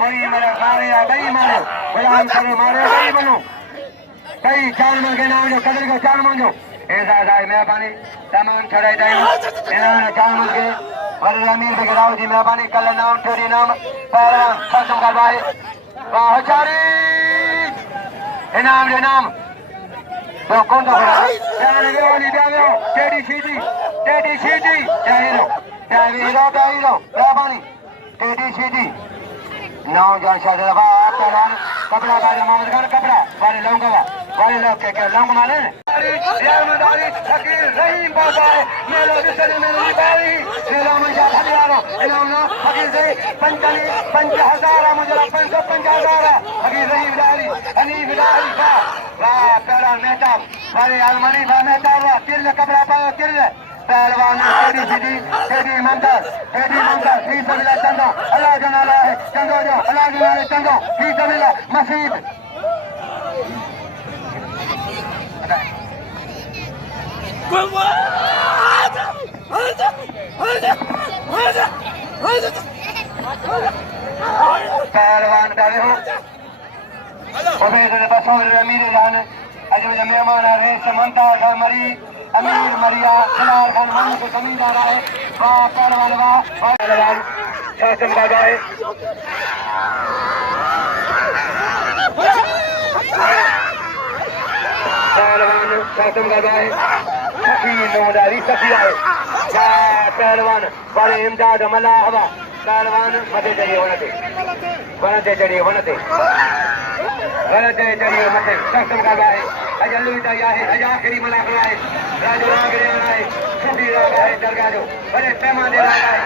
कोई मेरा सारे या गई मारो गुलाम करो मारो गई बनो कई चार मन के नाम जो कदर को चार मन जो ऐसा जाए मेहरबानी तमाम छड़ाई जाए इन्होंने चार मन के वरल अमीर बगराव जी मेहरबानी कल नाम छोड़ी नाम पहलवान खत्म करवाए वाहचारी इनाम जो नाम तो कौन तो खड़ा जाने दे वाली जाओ टेडी सीधी चाहिए मेहरबानी टेडी सीधी नौजवान शाहजहां पहलवान कपड़ा बाजे मोहम्मद खान कपड़ा वाले लोग के लोग माने रियाल मदारी फकीर रहीम बाबा मेलो बिसरी मेलो बारी मेलो मुझे हरियाणा इन्होंने फकीर से 50,000 मुझे 550,000 फकीर रहीम दारी हनीफ दारी का वाह पहलवान मेहताब वाले अलमनी का मेहताब तिल कपड़ा पाओ तिल पहलवान टेडी मुमताज फी सबिला चंदो अल्लाह जनाला है चंदो जो अल्लाह जनाला चंदो फी सबिला मसीद पहलवान डाले हो उबैद बसोर अमीर जान अज मेहमान आ रहे समंता का मरी अमीर मरिया खिलार खान मन के जमींदार आए वाह पहलवान पहलवान शासन बाबा है पहलवान शासन बाबा है सखी नौदारी सखी आए वाह पहलवान बड़े इमदाद मला हवा पहलवान मथे चढ़िए वनते चढ़िए मथे शासन बाबा है अजल्लू है अज आखिरी मलाक है राजू रागरे है छुट्टी राग है दरगाह जो बड़े पैमाने राग है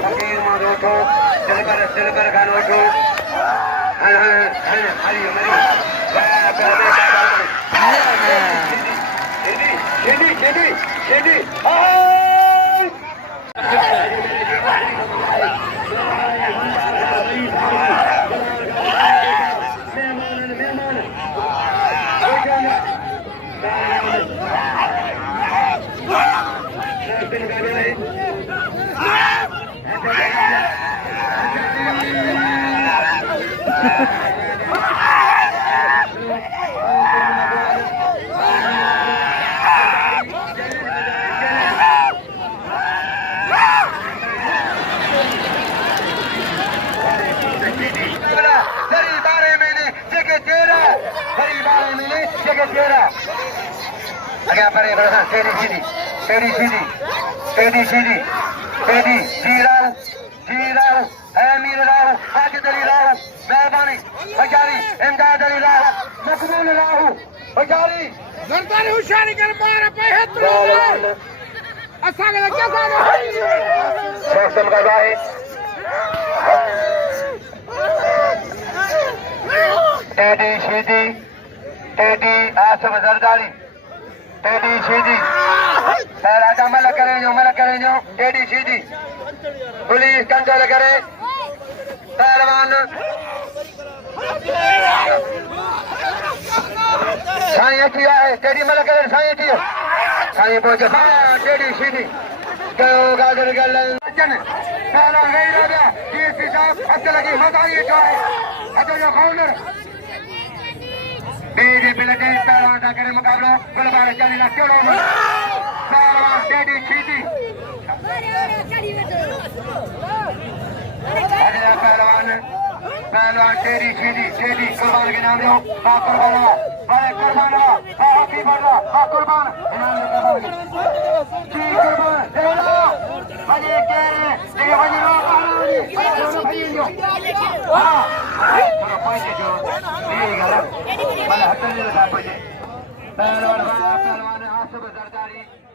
फकीर मारो तो दिलबर खान उठो अमीर राहू हाजिद अली राहू मेहरबानी हजारी इमदाद अली राहू मकबूल राहू हजारी जरदारी होशियारी कर मार पे हेतरो असा के क्या सानो शासन का है टेडी आसफ जरदारी टेडी सीधी राजा मला करे जो टेडी सीधी पुलिस कंट्रोल करे पहलवान साईं अची आहे टेडी मला करे साईं अची साईं पहुंचे टेडी सीधी कयो गाजर गलन पहलवान गई राजा डीएसपी साहब हथ लगी मदारी जो है अजो जो काउंटर बीजेपी लगे पहलवान का करे मुकाबला गुलबार चली ना क्यों पहलवान टेडी सीधी पहलवान टेडी सीधी कुर्बान के नाम लो कुर्बान बड़े कुर्बान हाथी बढ़ा कुर्बान पहलवान आसफ जरदारी